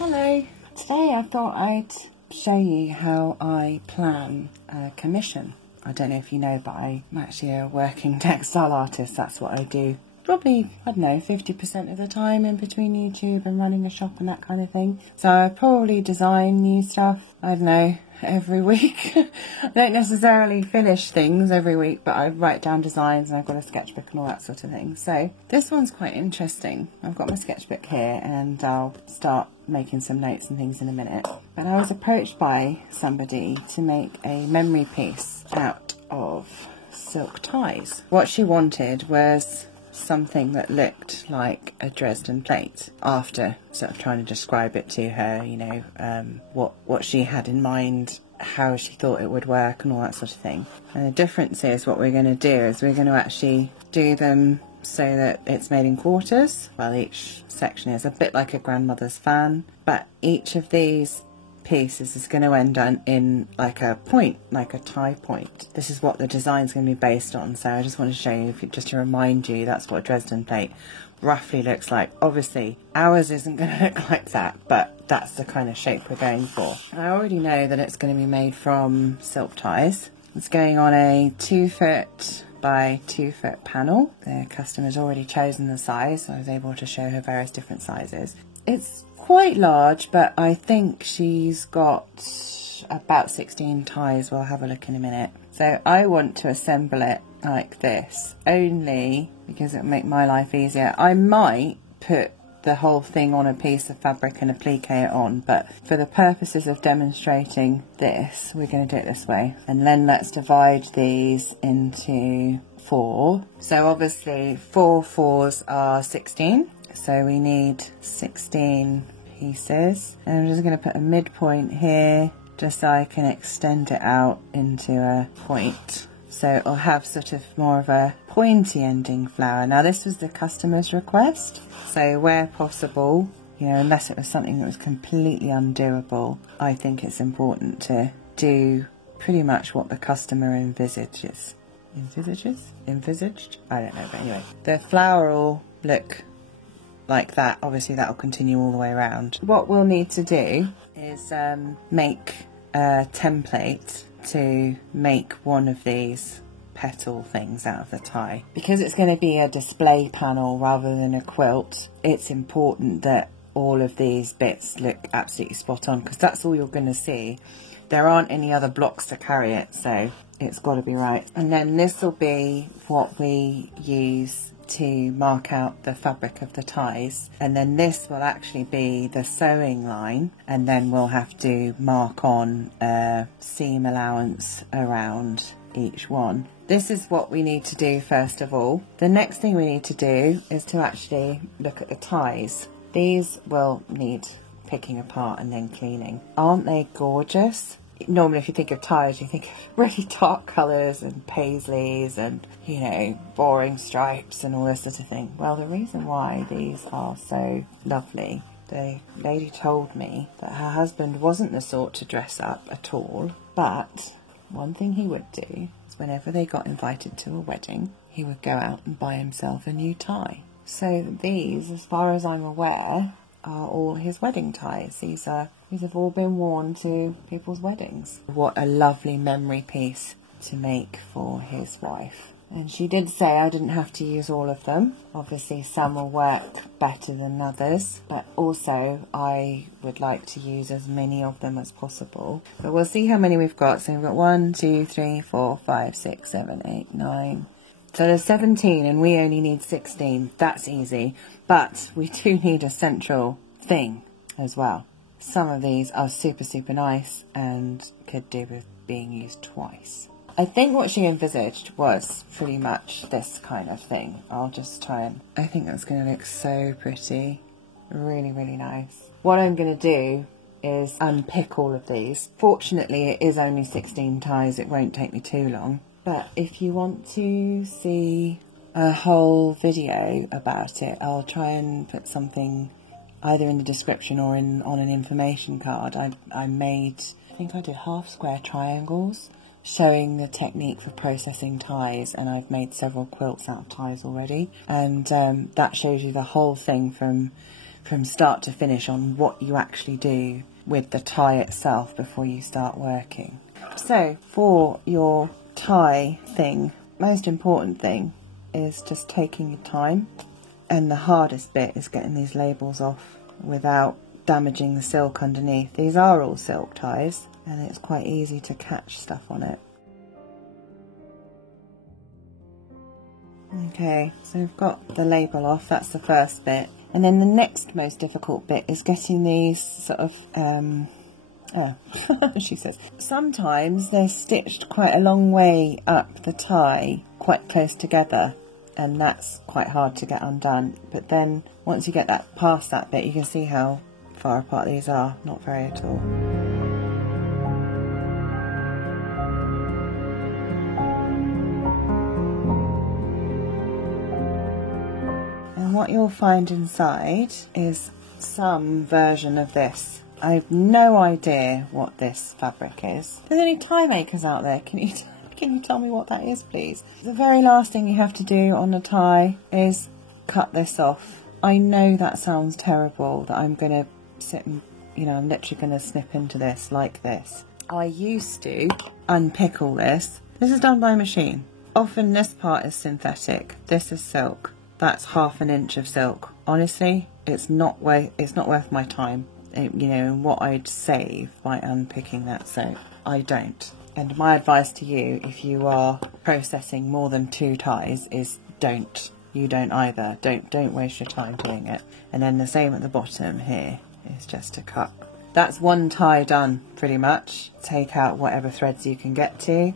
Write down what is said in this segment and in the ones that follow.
Hello, today I thought I'd show you how I plan a commission. I don't know if you know, but I'm actually a working textile artist. That's what I do. Probably, I don't know, 50% of the time in between YouTube and running a shop and that kind of thing. So I probably design new stuff, I don't know, every week. I don't necessarily finish things every week, but I write down designs and I've got a sketchbook and all that sort of thing. So this one's quite interesting. I've got my sketchbook here and I'll start making some notes and things in a minute. But I was approached by somebody to make a memory piece out of silk ties. What she wanted was something that looked like a Dresden plate. After sort of trying to describe it to her, you know, what she had in mind, how she thought it would work and all that sort of thing. And the difference is, what we're going to do is we're going to actually do them so that it's made in quarters. Well, each section is a bit like a grandmother's fan, but each of these pieces is going to end in like a point, like a tie point. This is what the design's going to be based on, so I just want to show you, just to remind you, that's what a Dresden plate roughly looks like. Obviously ours isn't going to look like that, but that's the kind of shape we're going for. I already know that it's going to be made from silk ties. It's going on a 2 foot by 2 foot panel. The customer's already chosen the size, so I was able to show her various different sizes. It's quite large, but I think she's got about 16 ties. We'll have a look in a minute. So I want to assemble it like this, only because it'll make my life easier. I might put the whole thing on a piece of fabric and applique it on, but for the purposes of demonstrating this, we're going to do it this way. And then let's divide these into 4. So obviously 4 4s are 16, so we need 16 pieces. And I'm just going to put a midpoint here just so I can extend it out into a point. So it'll have sort of more of a pointy ending flower. Now this was the customer's request, so where possible, you know, unless it was something that was completely undoable, I think it's important to do pretty much what the customer envisages. Envisaged? I don't know, but anyway. The flower will look like that. Obviously that'll continue all the way around. What we'll need to do is make a template to make one of these petal things out of the tie. Because it's going to be a display panel rather than a quilt, it's important that all of these bits look absolutely spot on, because that's all you're going to see. There aren't any other blocks to carry it, so it's got to be right. And then this will be what we use to mark out the fabric of the ties, and then this will actually be the sewing line, and then we'll have to mark on a seam allowance around each one. This is what we need to do first of all. The next thing we need to do is to actually look at the ties. These will need picking apart and then cleaning. Aren't they gorgeous? Normally if you think of ties, you think of really dark colours and paisleys and, you know, boring stripes and all this sort of thing. Well, the reason why these are so lovely, the lady told me that her husband wasn't the sort to dress up at all, but one thing he would do is whenever they got invited to a wedding, he would go out and buy himself a new tie. So these, as far as I'm aware, are all his wedding ties. These have all been worn to people's weddings. What a lovely memory piece to make for his wife. And she did say I didn't have to use all of them. Obviously some will work better than others, but also I would like to use as many of them as possible. But we'll see how many we've got. So we've got 1, 2, 3, 4, 5, 6, 7, 8, 9. So there's 17 and we only need 16. That's easy. But we do need a central thing as well. Some of these are super, super nice and could do with being used twice. I think what she envisaged was pretty much this kind of thing. I'll just try and... I think that's going to look so pretty. Really, really nice. What I'm going to do is unpick all of these. Fortunately, it is only 16 ties. It won't take me too long. But if you want to see a whole video about it, I'll try and put something either in the description or on an information card. I think I did half square triangles showing the technique for processing ties, and I've made several quilts out of ties already, and that shows you the whole thing from from start to finish on what you actually do with the tie itself before you start working. So for your tie thing, most important thing is just taking your time, and the hardest bit is getting these labels off without damaging the silk underneath. These are all silk ties and it's quite easy to catch stuff on it. Okay, so we've got the label off, that's the first bit. And then the next most difficult bit is getting these sort of, she says, sometimes they're stitched quite a long way up the tie, quite close together, and that's quite hard to get undone. But then once you get that past that bit, you can see how far apart these are, not very at all. And what you'll find inside is some version of this. I have no idea what this fabric is. If there's any tie makers out there, can you tell me what that is, please? The very last thing you have to do on a tie is cut this off. I know that sounds terrible, that I'm going to sit and, you know, I'm literally going to snip into this like this. I used to unpick all this. This is done by machine. Often this part is synthetic, this is silk. That's ½ inch of silk. Honestly, it's not worth my time. You know, what I'd save by unpicking that, so I don't. And my advice to you, if you are processing more than 2 ties, is don't. You don't either. Don't waste your time doing it. And then the same at the bottom here is just to cut. That's one tie done, pretty much. Take out whatever threads you can get to,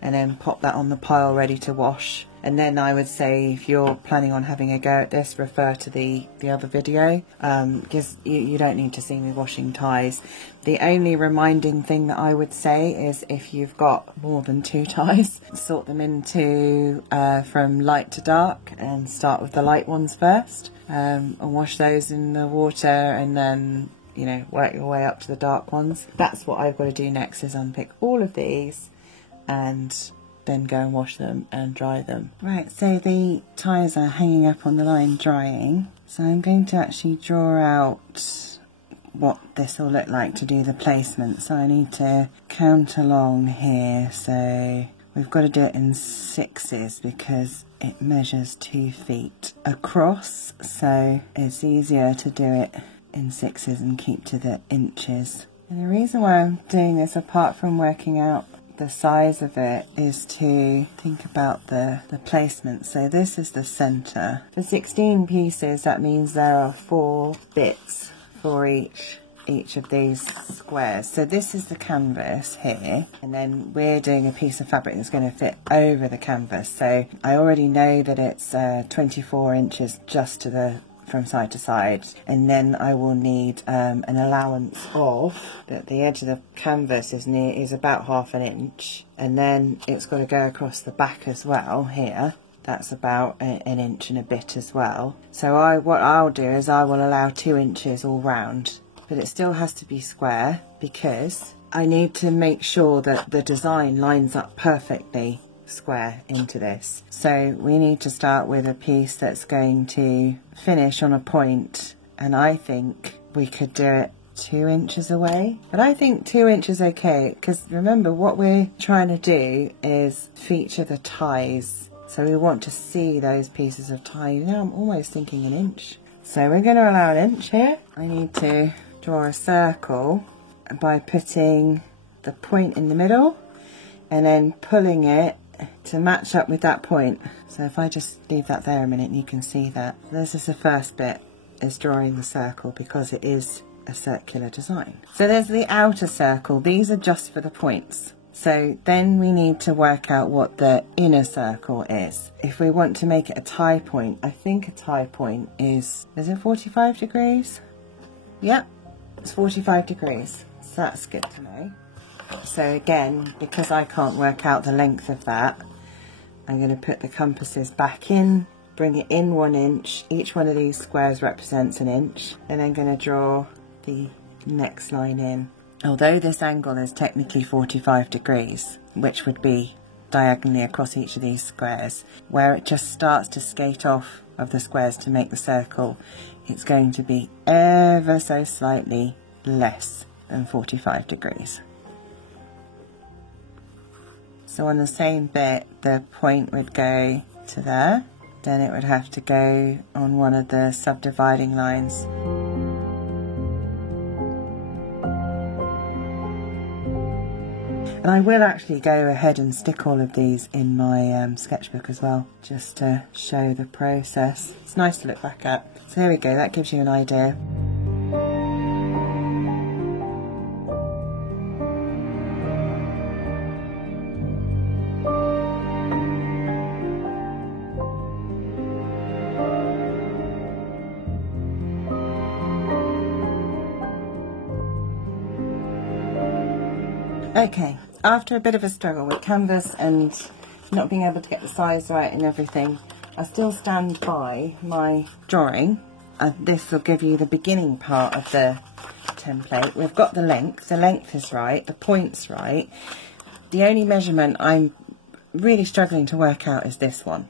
and then pop that on the pile ready to wash. And then I would say, if you're planning on having a go at this, refer to the other video, because you don't need to see me washing ties. The only reminding thing that I would say is, if you've got more than 2 ties, sort them into from light to dark, and start with the light ones first, and wash those in the water, and then, you know, work your way up to the dark ones. That's what I've got to do next, is unpick all of these and then go and wash them and dry them. Right, so the ties are hanging up on the line drying. So I'm going to actually draw out what this will look like to do the placement. So I need to count along here. So we've got to do it in 6s because it measures 2 feet across. So it's easier to do it in 6s and keep to the inches. And the reason why I'm doing this, apart from working out the size of it, is to think about the placement. So this is the center. For 16 pieces, that means there are 4 bits for each of these squares. So this is the canvas here, and then we're doing a piece of fabric that's going to fit over the canvas. So I already know that it's 24 inches just to the from side to side, and then I will need an allowance of that the edge of the canvas is about ½ inch, and then it's got to go across the back as well here. That's about an inch and a bit as well. So what I'll do is I will allow 2 inches all round, but it still has to be square because I need to make sure that the design lines up perfectly square into this. So we need to start with a piece that's going to finish on a point, and I think we could do it 2 inches away, but I think 2 inches okay, because remember what we're trying to do is feature the ties, so we want to see those pieces of tie. You know, I'm almost thinking an inch, so we're going to allow an inch here. I need to draw a circle by putting the point in the middle and then pulling it to match up with that point. So if I just leave that there a minute, you can see that. This is the first bit, is drawing the circle, because it is a circular design. So there's the outer circle. These are just for the points. So then we need to work out what the inner circle is. If we want to make it a tie point, I think a tie point is it 45 degrees? Yep, it's 45 degrees. So that's good to know. So again, because I can't work out the length of that, I'm going to put the compasses back in, bring it in 1 inch. Each one of these squares represents an inch, and then going to draw the next line in. Although this angle is technically 45 degrees, which would be diagonally across each of these squares, where it just starts to skate off of the squares to make the circle, it's going to be ever so slightly less than 45 degrees. So on the same bit, the point would go to there, then it would have to go on one of the subdividing lines. And I will actually go ahead and stick all of these in my sketchbook as well, just to show the process. It's nice to look back at. So there we go, that gives you an idea. Okay, after a bit of a struggle with canvas and not being able to get the size right and everything, I still stand by my drawing. This will give you the beginning part of the template. We've got the length is right, the point's right. The only measurement I'm really struggling to work out is this one.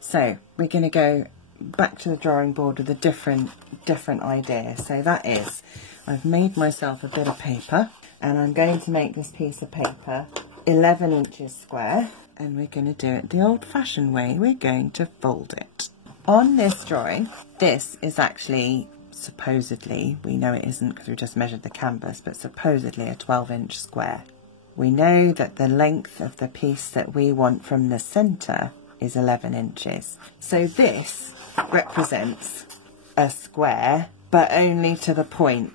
So we're going to go back to the drawing board with a different idea. So that is, I've made myself a bit of paper, and I'm going to make this piece of paper 11 inches square, and we're going to do it the old-fashioned way. We're going to fold it. On this drawing, this is actually supposedly, we know it isn't because we just measured the canvas, but supposedly a 12-inch square. We know that the length of the piece that we want from the centre is 11 inches. So this represents a square, but only to the point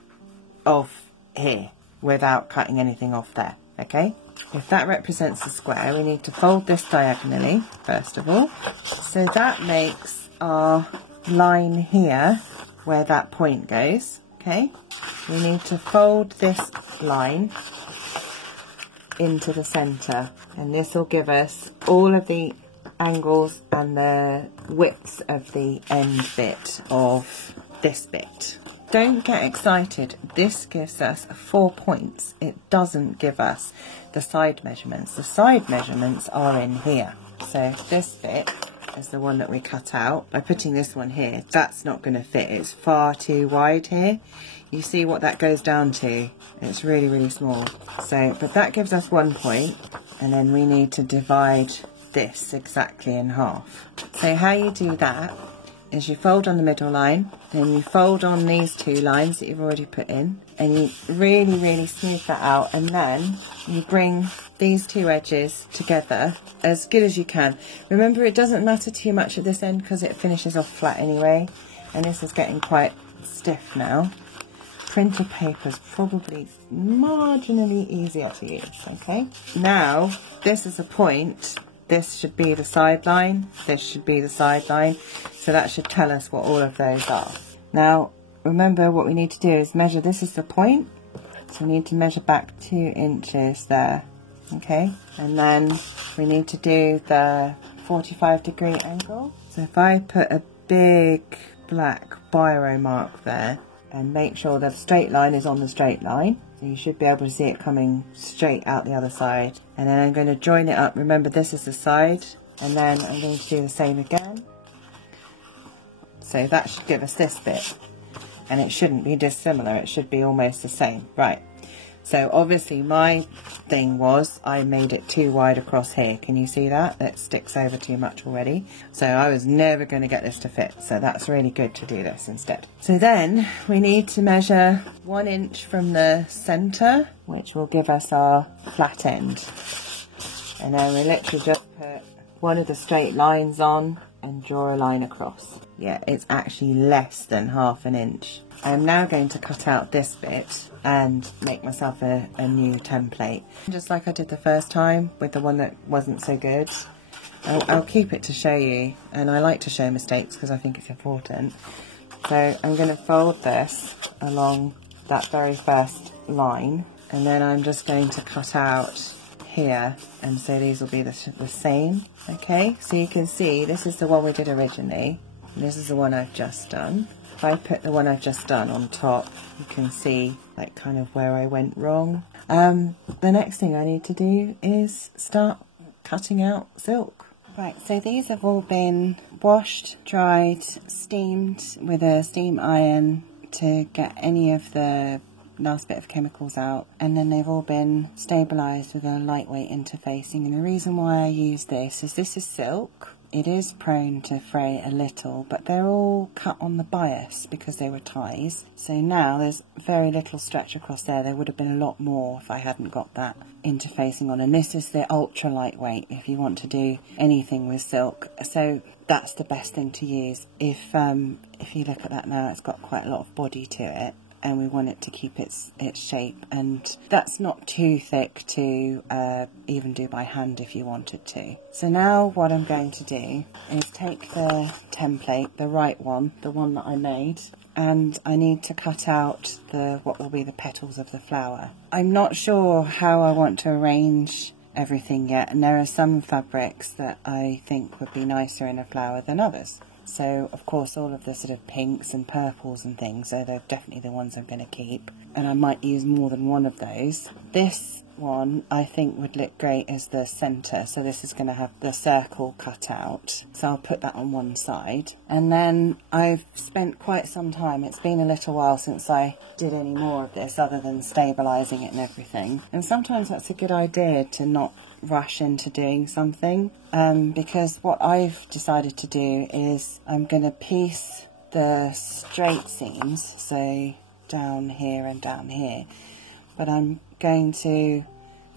of here, without cutting anything off there, okay? If that represents a square, we need to fold this diagonally, first of all. So that makes our line here, where that point goes, okay? We need to fold this line into the centre, and this will give us all of the angles and the widths of the end bit of this bit. Don't get excited, this gives us 4 points. It doesn't give us the side measurements. The side measurements are in here. So this bit is the one that we cut out. By putting this one here, that's not going to fit. It's far too wide here. You see what that goes down to? It's really, really small. So, but that gives us 1 point, and then we need to divide this exactly in half. So how you do that is you fold on the middle line, then you fold on these 2 lines that you've already put in, and you really, really smooth that out, and then you bring these 2 edges together as good as you can. Remember, it doesn't matter too much at this end because it finishes off flat anyway, and this is getting quite stiff now. Printer paper's probably marginally easier to use, okay? Now, this is a point. This should be the sideline, this should be the sideline, so that should tell us what all of those are. Now, remember what we need to do is measure, this is the point, so we need to measure back 2 inches there, okay? And then we need to do the 45-degree angle. So if I put a big black biro mark there, and make sure the straight line is on the straight line. So you should be able to see it coming straight out the other side. And then I'm going to join it up. Remember, this is the side. And then I'm going to do the same again. So that should give us this bit. And it shouldn't be dissimilar. It should be almost the same. Right. So obviously my thing was I made it too wide across here. Can you see that? That sticks over too much already. So I was never going to get this to fit. So that's really good to do this instead. So then we need to measure 1 inch from the centre, which will give us our flat end. And then we literally just put one of the straight lines on and draw a line across. Yeah, it's actually less than ½ an inch. I'm now going to cut out this bit and make myself a new template. Just like I did the first time with the one that wasn't so good. I'll keep it to show you, and I like to show mistakes because I think it's important. So I'm going to fold this along that very first line, and then I'm just going to cut out here, and so these will be the same. Okay, so you can see this is the one we did originally, and this is the one I've just done. If I put the one I've just done on top, you can see like kind of where I went wrong. The next thing I need to do is start cutting out silk. Right, so these have all been washed, dried, steamed with a steam iron to get any of the last bit of chemicals out, and then they've all been stabilised with a lightweight interfacing. And the reason why I use this is silk. It is prone to fray a little, but they're all cut on the bias because they were ties. So now there's very little stretch across there. There would have been a lot more if I hadn't got that interfacing on. And this is the ultra lightweight if you want to do anything with silk. So that's the best thing to use. If you look at that now, it's got quite a lot of body to it, and we want it to keep its shape, and that's not too thick to even do by hand if you wanted to. So now what I'm going to do is take the template, the right one, the one that I made, and I need to cut out what will be the petals of the flower. I'm not sure how I want to arrange everything yet, and there are some fabrics that I think would be nicer in a flower than others. So, of course, all of the sort of pinks and purples and things, so they're definitely the ones I'm going to keep. And I might use more than one of those. This one, I think, would look great as the centre. So this is going to have the circle cut out. So I'll put that on one side. And then I've spent quite some time. It's been a little while since I did any more of this other than stabilising it and everything. And sometimes that's a good idea to not rush into doing something, because what I've decided to do is I'm going to piece the straight seams, so down here and down here, but I'm going to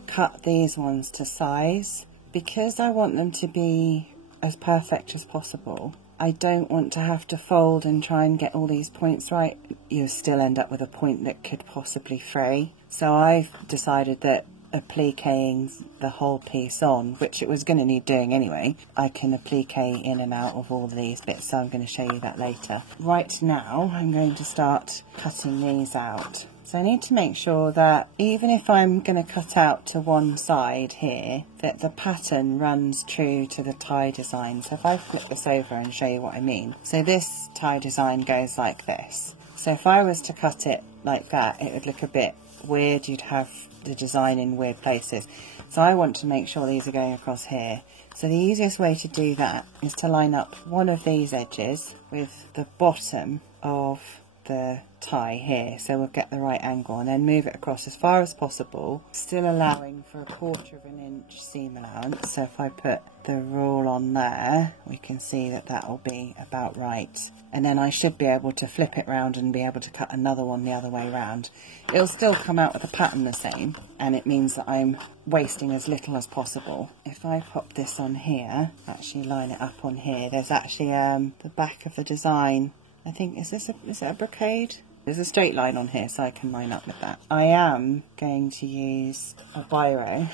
cut these ones to size because I want them to be as perfect as possible. I don't want to have to fold and try and get all these points right. You'll still end up with a point that could possibly fray. So I've decided that appliquing the whole piece on, which it was going to need doing anyway, I can applique in and out of all these bits, so I'm going to show you that later. Right now I'm going to start cutting these out. So I need to make sure that even if I'm going to cut out to one side here, that the pattern runs true to the tie design. So if I flip this over and show you what I mean. So this tie design goes like this. So if I was to cut it like that, it would look a bit weird. You'd have the design in weird places. So I want to make sure these are going across here. So the easiest way to do that is to line up one of these edges with the bottom of the tie here, so we'll get the right angle, and then move it across as far as possible, still allowing for 1/4 of an inch seam allowance. So if I put the rule on there, we can see that that will be about right, and then I should be able to flip it round and be able to cut another one the other way round. It'll still come out with the pattern the same, and it means that I'm wasting as little as possible. If I pop this on here, actually line it up on here, there's actually the back of the design. I think, is it a brocade? There's a straight line on here, so I can line up with that. I am going to use a biro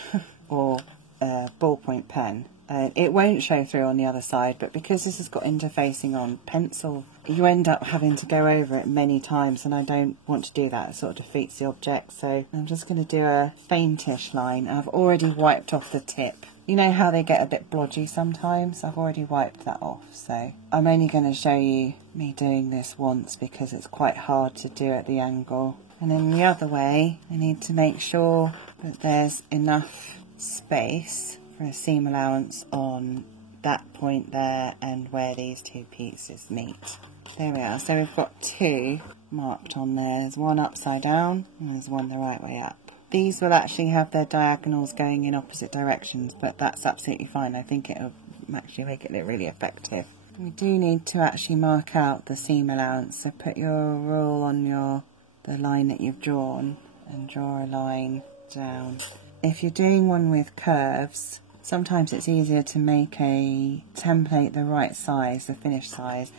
or a ballpoint pen. It won't show through on the other side, but because this has got interfacing on pencil, you end up having to go over it many times, and I don't want to do that. It sort of defeats the object, so I'm just going to do a faintish line. I've already wiped off the tip. You know how they get a bit blodgy sometimes? I've already wiped that off, so I'm only going to show you me doing this once because it's quite hard to do at the angle. And then the other way, I need to make sure that there's enough space for a seam allowance on that point there and where these two pieces meet. There we are. So we've got two marked on there. There's one upside down and there's one the right way up. These will actually have their diagonals going in opposite directions, but that's absolutely fine. I think it'll actually make it look really effective. We do need to actually mark out the seam allowance, so put your rule on the line that you've drawn and draw a line down. If you're doing one with curves, sometimes it's easier to make a template the right size, the finished size,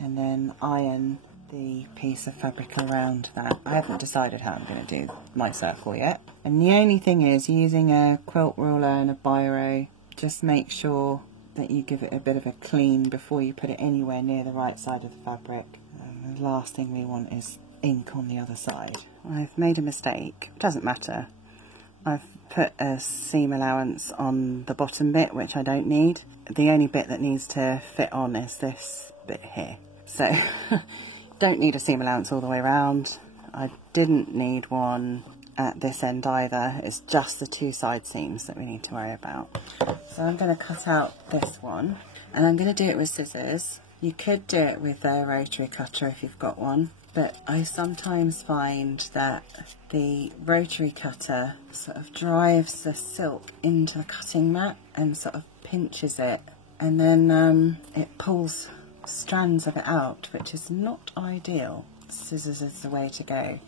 and then iron the piece of fabric around that. I haven't decided how I'm going to do my circle yet. And the only thing is, using a quilt ruler and a biro, just make sure that you give it a bit of a clean before you put it anywhere near the right side of the fabric. The last thing we want is ink on the other side. I've made a mistake. It doesn't matter. I've put a seam allowance on the bottom bit, which I don't need. The only bit that needs to fit on is this bit here. So don't need a seam allowance all the way around. I didn't need one at this end either. It's just the two side seams that we need to worry about. So I'm going to cut out this one, and I'm going to do it with scissors. You could do it with a rotary cutter if you've got one, but I sometimes find that the rotary cutter sort of drives the silk into the cutting mat and sort of pinches it, and then it pulls strands of it out, which is not ideal. Scissors is the way to go.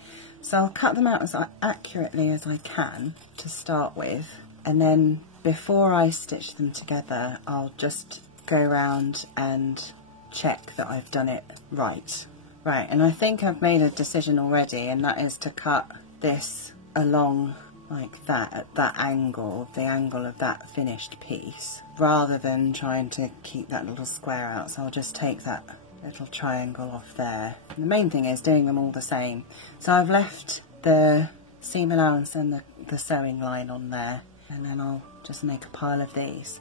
So I'll cut them out as accurately as I can to start with, and then before I stitch them together I'll just go around and check that I've done it right. Right, and I think I've made a decision already, and that is to cut this along like that, at that angle, the angle of that finished piece, rather than trying to keep that little square out. So I'll just take that little triangle off there. And the main thing is doing them all the same. So I've left the seam allowance and the sewing line on there, and then I'll just make a pile of these.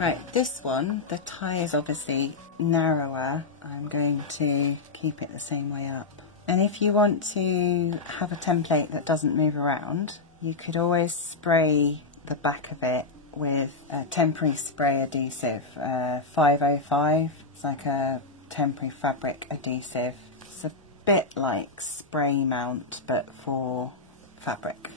Right, this one, the tie is obviously narrower. I'm going to keep it the same way up. And if you want to have a template that doesn't move around, you could always spray the back of it with a temporary spray adhesive, 505. It's like a temporary fabric adhesive. It's a bit like Spray Mount, but for fabric.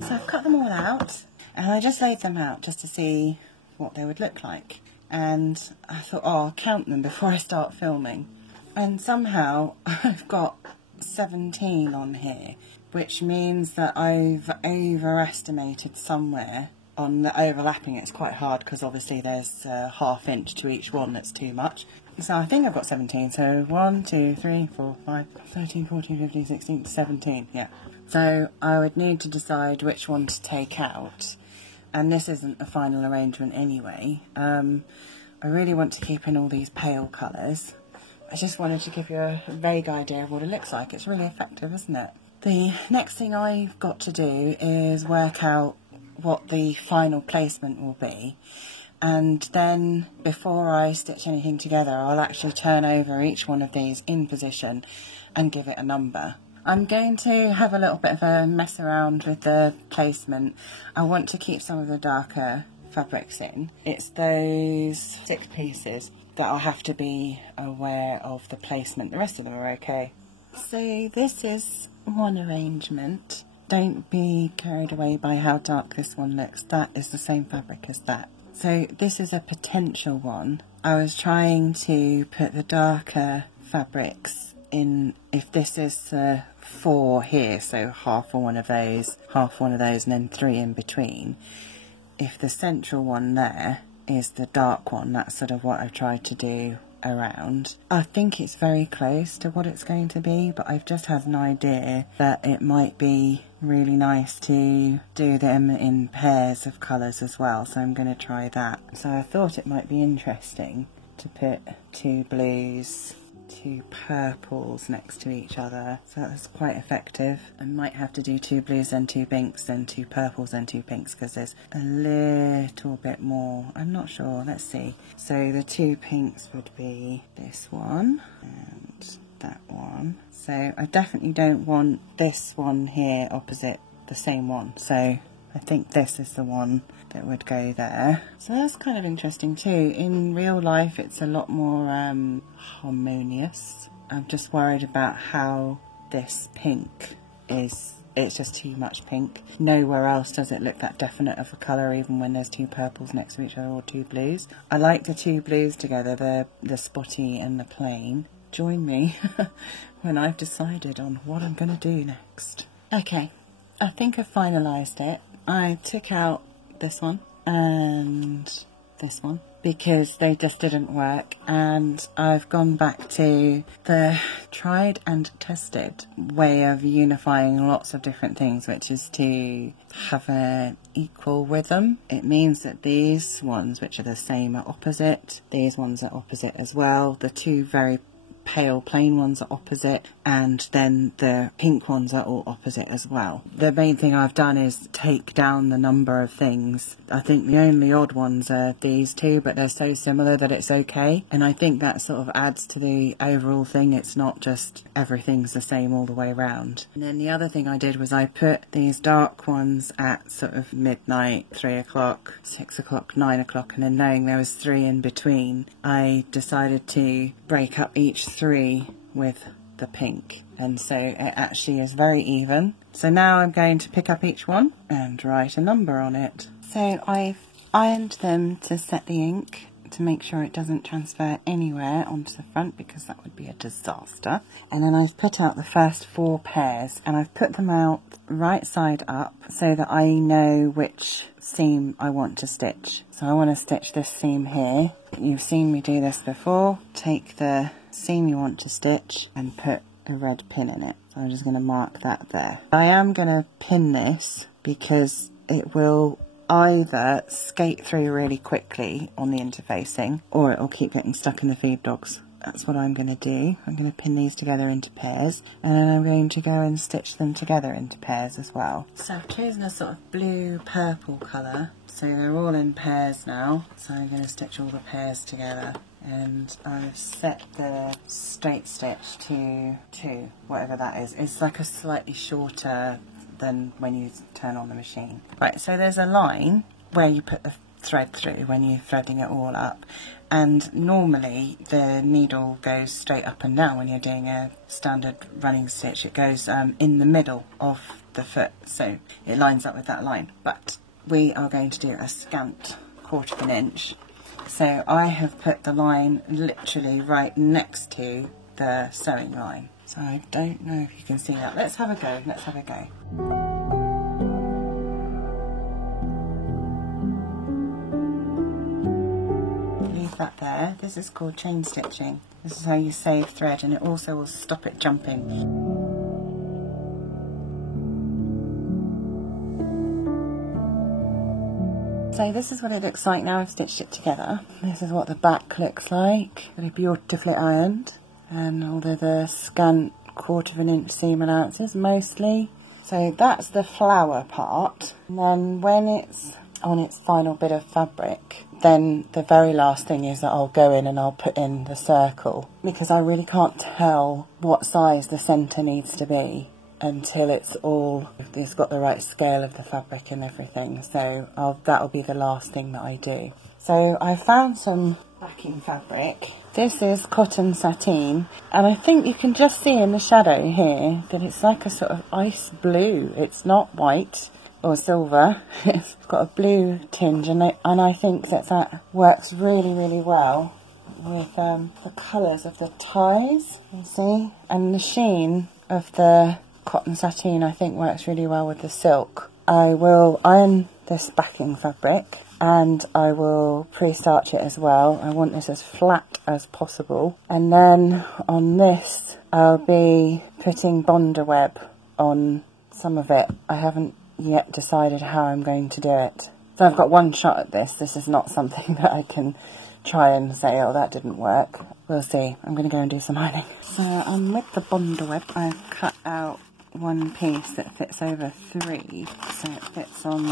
So I've cut them all out, and I just laid them out just to see what they would look like. And I thought, oh, I'll count them before I start filming. And somehow I've got 17 on here, which means that I've overestimated somewhere. On the overlapping, it's quite hard because obviously there's a ½ inch to each one that's too much. So I think I've got 17. So 1, 2, 3, 4, 5, 13, 14, 15, 16, 17. Yeah. So I would need to decide which one to take out. And this isn't a final arrangement anyway. I really want to keep in all these pale colours. I just wanted to give you a vague idea of what it looks like. It's really effective, isn't it? The next thing I've got to do is work out what the final placement will be, and then before I stitch anything together I'll actually turn over each one of these in position and give it a number. I'm going to have a little bit of a mess around with the placement. I want to keep some of the darker fabrics in. It's those 6 pieces that I'll have to be aware of the placement. The rest of them are okay. So this is one arrangement. Don't be carried away by how dark this one looks. That is the same fabric as that. So this is a potential one. I was trying to put the darker fabrics in, if this is 4 here, so half of one of those, half one of those, and then 3 in between. If the central one there is the dark one, that's sort of what I've tried to do around. I think it's very close to what it's going to be, but I've just had an idea that it might be really nice to do them in pairs of colours as well, so I'm going to try that. So I thought it might be interesting to put 2 blues, 2 purples next to each other, so that's quite effective. I might have to do 2 blues then 2 pinks, then 2 purples, then 2 pinks, because there's a little bit more. I'm not sure, let's see. So the 2 pinks would be this one and that one. So I definitely don't want this one here opposite the same one, so I think this is the one that would go there. So that's kind of interesting too. In real life it's a lot more harmonious. I'm just worried about how this pink is. It's just too much pink. Nowhere else does it look that definite of a colour, even when there's 2 purples next to each other or 2 blues. I like the 2 blues together, the spotty and the plain. Join me when I've decided on what I'm going to do next. Okay, I think I've finalised it. I took out this one and this one because they just didn't work, and I've gone back to the tried and tested way of unifying lots of different things, which is to have an equal rhythm. It means that these ones, which are the same, are opposite. These ones are opposite as well. The 2 very pale plain ones are opposite, and then the pink ones are all opposite as well. The main thing I've done is take down the number of things. I think the only odd ones are these two, but they're so similar that it's okay, and I think that sort of adds to the overall thing. It's not just everything's the same all the way around. And then the other thing I did was I put these dark ones at sort of midnight, 3 o'clock, 6 o'clock, 9 o'clock, and then knowing there was 3 in between, I decided to break up each 3 with the pink, and so it actually is very even. So now I'm going to pick up each one and write a number on it. So I've ironed them to set the ink to make sure it doesn't transfer anywhere onto the front, because that would be a disaster. And then I've put out the first 4 pairs, and I've put them out right side up so that I know which seam I want to stitch. So I want to stitch this seam here. You've seen me do this before. Take the seam you want to stitch and put a red pin in it. So I'm just going to mark that there. I am going to pin this because it will either skate through really quickly on the interfacing, or it will keep getting stuck in the feed dogs. That's what I'm going to do. I'm going to pin these together into pairs, and then I'm going to go and stitch them together into pairs as well. So I've chosen a sort of blue purple colour, so they're all in pairs now. So I'm going to stitch all the pairs together, and I've set the straight stitch to 2, whatever that is. It's like a slightly shorter than when you turn on the machine. Right, so there's a line where you put the thread through when you're threading it all up, and normally the needle goes straight up and down when you're doing a standard running stitch. It goes in the middle of the foot, so it lines up with that line, but we are going to do a scant 1/4 inch. So I have put the line literally right next to the sewing line. So I don't know if you can see that. Let's have a go. Let's have a go. Leave that there. This is called chain stitching. This is how you save thread, and it also will stop it jumping. So this is what it looks like now I've stitched it together. This is what the back looks like. Very beautifully ironed. And all of the scant 1/4 inch seam allowances mostly. So that's the flower part. And then when it's on its final bit of fabric, then the very last thing is that I'll go in and I'll put in the circle, because I really can't tell what size the centre needs to be until it's got the right scale of the fabric and everything. So that'll be the last thing that I do. So I found some backing fabric. This is cotton sateen, and I think you can just see in the shadow here that it's like a sort of ice blue. It's not white or silver. It's got a blue tinge, and I think that works really, really well with the colours of the ties, you see, and the sheen of the cotton sateen I think works really well with the silk. I will iron this backing fabric, and I will pre-starch it as well. I want this as flat as possible, and then on this I'll be putting Bondaweb on some of it. I haven't yet decided how I'm going to do it. So I've got one shot at this. This is not something that I can try and say, oh, that didn't work. We'll see. I'm going to go and do some ironing. So with the Bondaweb, I've cut out one piece that fits over 3, so it fits on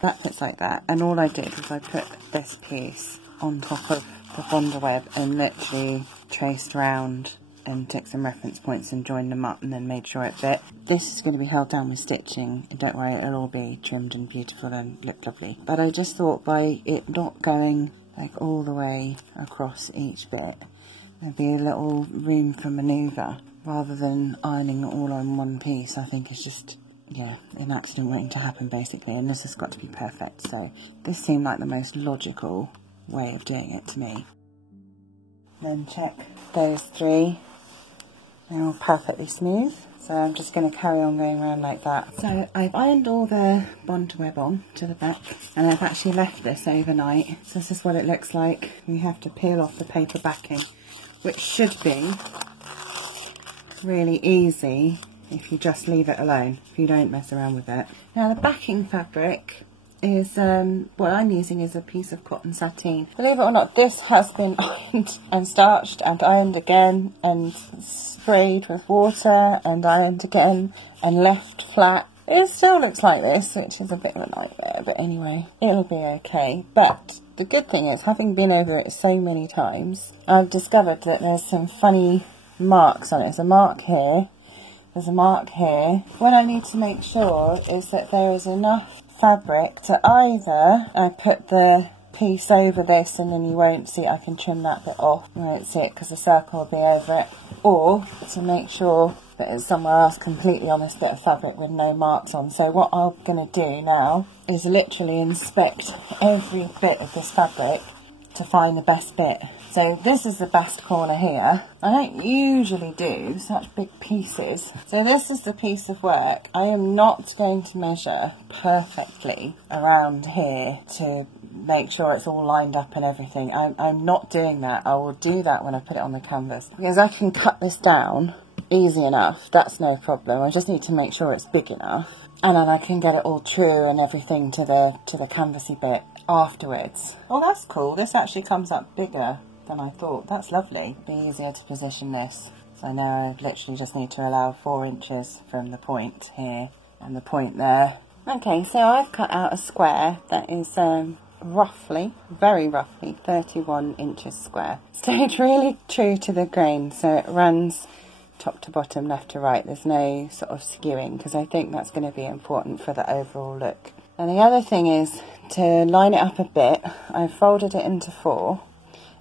that fits like that, and all I did was I put this piece on top of the Bondaweb and literally traced round and took some reference points and joined them up and then made sure it fit. This is going to be held down with stitching, don't worry, it'll all be trimmed and beautiful and look lovely, but I just thought by it not going like all the way across each bit, there'd be a little room for manoeuvre. Rather than ironing it all on one piece, I think it's just, yeah, an accident waiting to happen basically, and this has got to be perfect. So this seemed like the most logical way of doing it to me. Then check those 3, they're all perfectly smooth. So I'm just going to carry on going around like that. So I've ironed all the Bondaweb on to the back, and I've actually left this overnight. So this is what it looks like. We have to peel off the paper backing, which should be really easy if you just leave it alone, if you don't mess around with it. Now the backing fabric is, what I'm using is a piece of cotton sateen. Believe it or not, this has been ironed and starched and ironed again and sprayed with water and ironed again and left flat. It still looks like this, which is a bit of a nightmare, but anyway, it'll be okay. But the good thing is, having been over it so many times, I've discovered that there's some funny marks on it. There's a mark here, there's a mark here. What I need to make sure is that there is enough fabric to either I put the piece over this and then you won't see it, I can trim that bit off, you won't see it because the circle will be over it, or to make sure that it's somewhere else completely on this bit of fabric with no marks on. So what I'm going to do now is literally inspect every bit of this fabric to find the best bit. So this is the best corner here. I don't usually do such big pieces. So this is the piece of work. I am not going to measure perfectly around here to make sure it's all lined up and everything. I'm not doing that. I will do that when I put it on the canvas, because I can cut this down easy enough. That's no problem. I just need to make sure it's big enough, and then I can get it all true and everything to the canvasy bit afterwards. Oh, that's cool. This actually comes up bigger than I thought. That's lovely. Be easier to position this. So now I literally just need to allow 4 inches from the point here and the point there. Okay, so I've cut out a square that is roughly, very roughly, 31 inches square. Stayed really true to the grain, so it runs top to bottom, left to right. There's no sort of skewing, because I think that's going to be important for the overall look. And the other thing is to line it up a bit. I've folded it into 4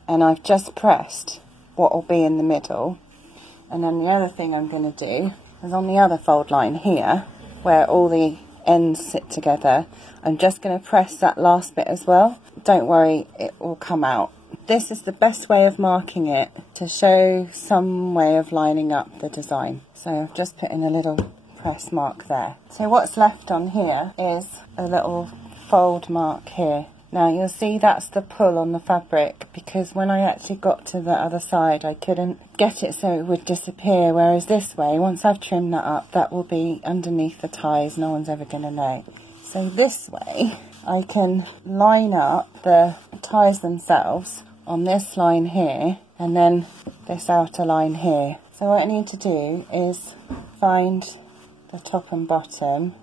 and I've just pressed what will be in the middle. And then the other thing I'm going to do is on the other fold line here, where all the ends sit together, I'm just going to press that last bit as well. Don't worry, it will come out. This is the best way of marking it to show some way of lining up the design. So I've just put in a little press mark there. So what's left on here is a little fold mark here. Now you'll see that's the pull on the fabric, because when I actually got to the other side I couldn't get it so it would disappear, whereas this way, once I've trimmed that up, that will be underneath the ties, no one's ever going to know. So this way I can line up the ties themselves on this line here and then this outer line here. So what I need to do is find the top and bottom,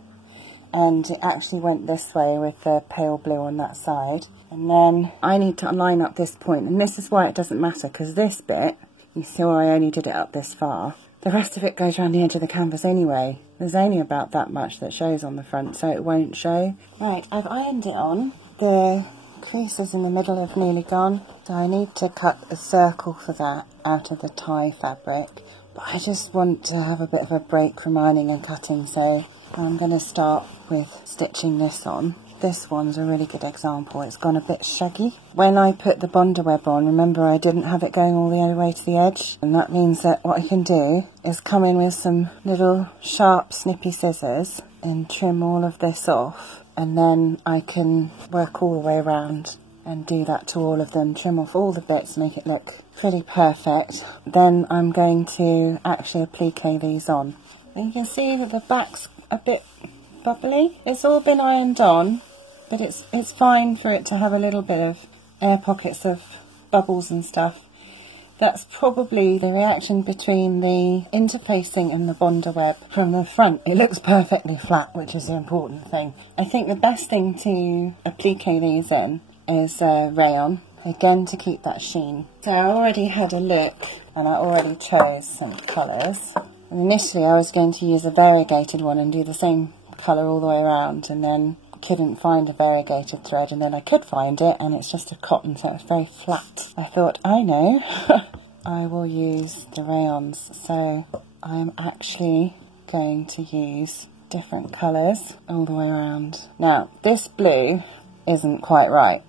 and it actually went this way with the pale blue on that side, and then I need to line up this point, and this is why it doesn't matter, because this bit, you see where I only did it up this far, the rest of it goes around the edge of the canvas anyway. There's only about that much that shows on the front, so it won't show. Right, I've ironed it on. The creases in the middle have nearly gone, so I need to cut a circle for that out of the tie fabric, but I just want to have a bit of a break from ironing and cutting, so I'm going to start with stitching this on. This one's a really good example. It's gone a bit shaggy. When I put the Bondaweb on, remember I didn't have it going all the way to the edge, and that means that what I can do is come in with some little sharp snippy scissors and trim all of this off, and then I can work all the way around and do that to all of them, trim off all the bits, make it look pretty perfect. Then I'm going to actually applique these on. And you can see that the back's a bit bubbly. It's all been ironed on, but it's fine for it to have a little bit of air pockets of bubbles and stuff. That's probably the reaction between the interfacing and the Bondaweb. From the front it looks perfectly flat, which is the important thing. I think the best thing to applique these in is rayon, again to keep that sheen. So I already had a look and I already chose some colours. And initially I was going to use a variegated one and do the same colour all the way around, and then couldn't find a variegated thread, and then I could find it and it's just a cotton, so it's very flat. I thought, I know, I will use the rayons. So I'm actually going to use different colours all the way around. Now this blue isn't quite right.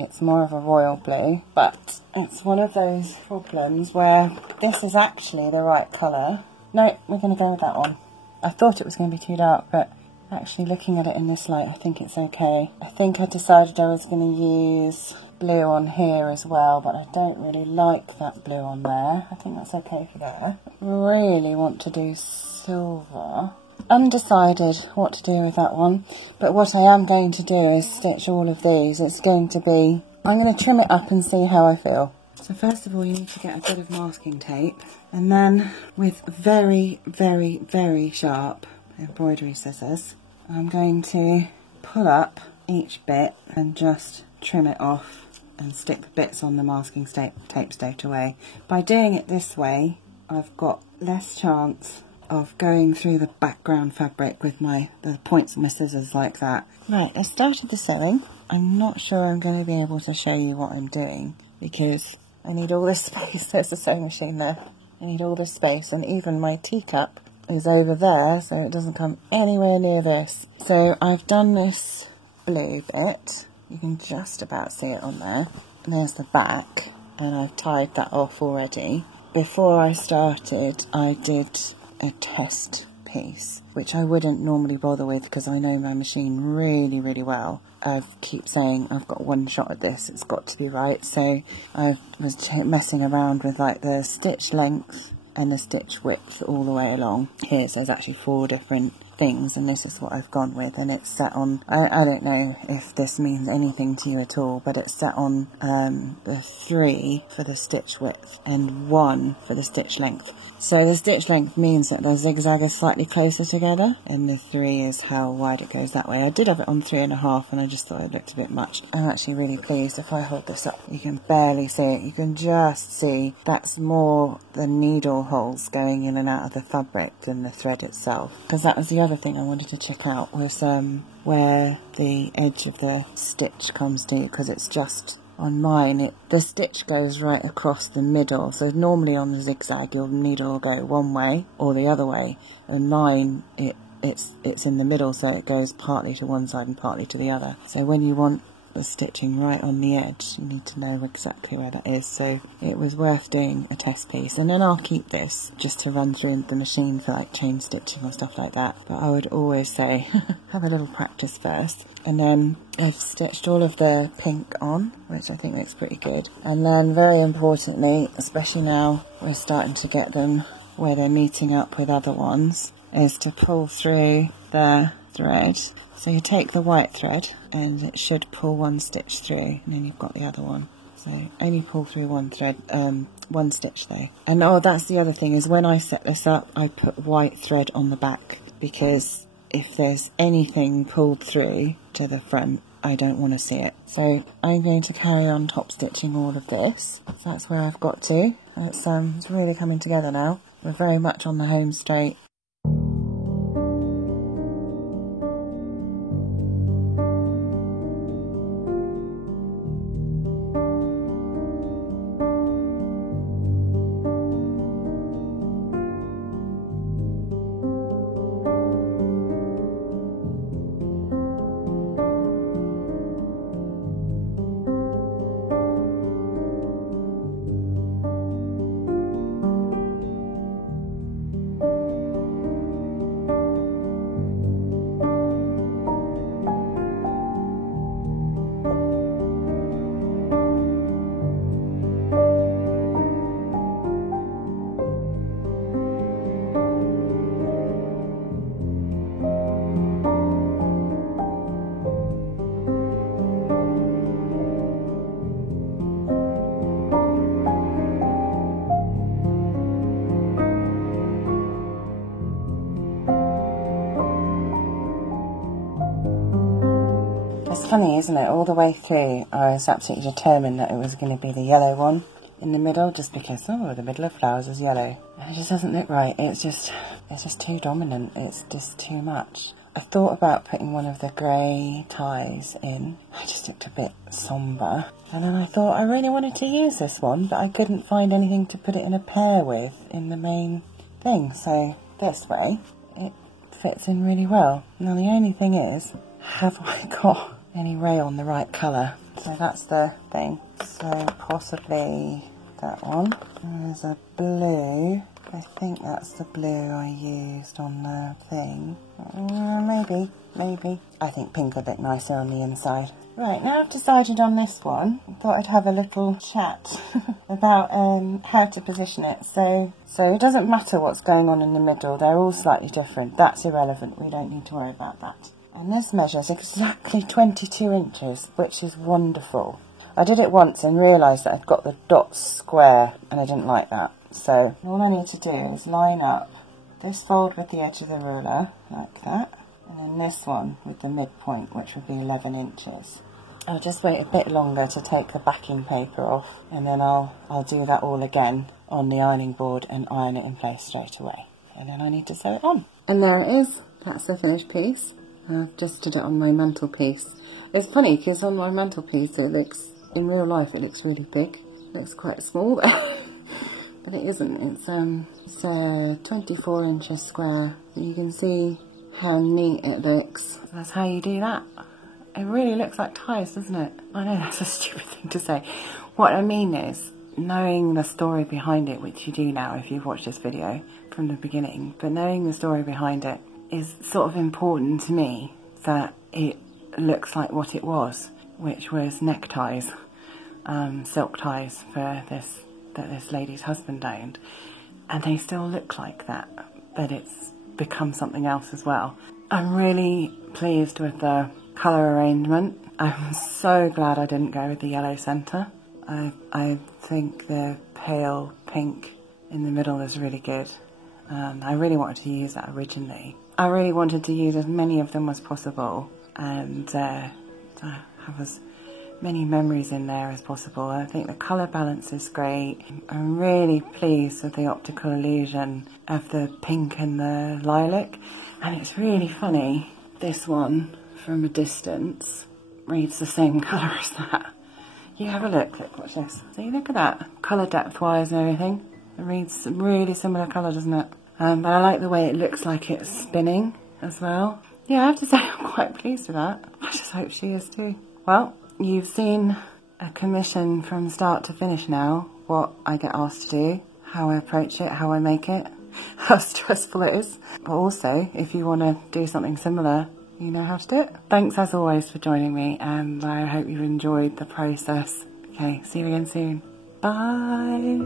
It's more of a royal blue, but it's one of those problems where this is actually the right colour. No, we're going to go with that one. I thought it was going to be too dark, but actually looking at it in this light, I think it's okay. I think I decided I was going to use blue on here as well, but I don't really like that blue on there. I think that's okay for there. I really want to do silver. undecided what to do with that one, but what I am going to do is stitch all of these. It's going to be, I'm going to trim it up and see how I feel. So first of all, you need to get a bit of masking tape, and then with very, very, very sharp embroidery scissors, I'm going to pull up each bit and just trim it off and stick the bits on the masking tape straight away. By doing it this way, I've got less chance of going through the background fabric with the points of my scissors like that. Right, I started the sewing. I'm not sure I'm going to be able to show you what I'm doing because I need all this space. There's a sewing machine there. I need all this space, and even my teacup is over there, so it doesn't come anywhere near this. So I've done this blue bit. You can just about see it on there. And there's the back, and I've tied that off already. Before I started, I did a test piece, which I wouldn't normally bother with because I know my machine really, really well. I keep saying I've got one shot at this, it's got to be right. So I was messing around with like the stitch length and the stitch width all the way along. Here, so there's actually 4 different things, and this is what I've gone with, and it's set on, I don't know if this means anything to you at all, but it's set on the 3 for the stitch width and 1 for the stitch length. So the stitch length means that the zigzag is slightly closer together, and the 3 is how wide it goes that way. I did have it on 3.5, and I just thought it looked a bit much. I'm actually really pleased. If I hold this up, you can barely see it. You can just see that's more the needle holes going in and out of the fabric than the thread itself. Because that was the other thing I wanted to check out, was where the edge of the stitch comes to, because it's just on mine, the stitch goes right across the middle. So normally on the zigzag your needle will go one way or the other way, and mine it's in the middle, so it goes partly to one side and partly to the other. So when you want the stitching right on the edge, you need to know exactly where that is. So it was worth doing a test piece, and then I'll keep this just to run through the machine for like chain stitching or stuff like that. But I would always say have a little practice first. And then I've stitched all of the pink on, which I think looks pretty good. And then very importantly, especially now we're starting to get them where they're meeting up with other ones, is to pull through the thread. So you take the white thread and it should pull one stitch through, and then you've got the other one. So only pull through one thread, one stitch there. And oh, that's the other thing, is when I set this up, I put white thread on the back, because if there's anything pulled through to the front, I don't want to see it. So I'm going to carry on top stitching all of this. So that's where I've got to. It's really coming together now. We're very much on the home straight. It's funny, isn't it? All the way through I was absolutely determined that it was going to be the yellow one in the middle, just because, oh, the middle of flowers is yellow. And it just doesn't look right. It's just too dominant. It's just too much. I thought about putting one of the grey ties in. I just looked a bit sombre. And then I thought I really wanted to use this one, but I couldn't find anything to put it in a pair with in the main thing. So this way, it fits in really well. Now the only thing is, have I got any rayon the right colour? So that's the thing. So possibly that one. There's a blue I think that's the blue I used on the thing. Maybe. I think pink a bit nicer on the inside. Right, now I've decided on this one. I thought I'd have a little chat about how to position it. So it doesn't matter what's going on in the middle. They're all slightly different. That's irrelevant. We don't need to worry about that. And this measures exactly 22 inches, which is wonderful. I did it once and realised that I'd got the dots square and I didn't like that. So all I need to do is line up this fold with the edge of the ruler, like that, and then this one with the midpoint, which would be 11 inches. I'll just wait a bit longer to take the backing paper off, and then I'll do that all again on the ironing board and iron it in place straight away. And then I need to sew it on. And there it is. That's the finished piece. I've just stood it on my mantelpiece. It's funny because on my mantelpiece it looks, in real life it looks really big. It looks quite small but it isn't. It's 24 inches square. You can see how neat it looks. That's how you do that. It really looks like ties, doesn't it? I know that's a stupid thing to say. What I mean is, knowing the story behind it, which you do now if you've watched this video from the beginning, but knowing the story behind it is sort of important to me, that it looks like what it was, which was neckties, silk ties for this, that this lady's husband owned. And they still look like that, but it's become something else as well. I'm really pleased with the colour arrangement. I'm so glad I didn't go with the yellow centre. I think the pale pink in the middle is really good. I really wanted to use that originally. I really wanted to use as many of them as possible and to have as many memories in there as possible. I think the colour balance is great. I'm really pleased with the optical illusion of the pink and the lilac. And it's really funny, this one from a distance reads the same colour as that. You have a look, watch this. See, look at that. Colour depth wise and everything. It reads really similar colour, doesn't it? But I like the way it looks like it's spinning as well. Yeah, I have to say I'm quite pleased with that. I just hope she is too. Well, you've seen a commission from start to finish now, what I get asked to do, how I approach it, how I make it, how stressful it is. But also, if you want to do something similar, you know how to do it. Thanks as always for joining me, and I hope you've enjoyed the process. Okay, see you again soon. Bye!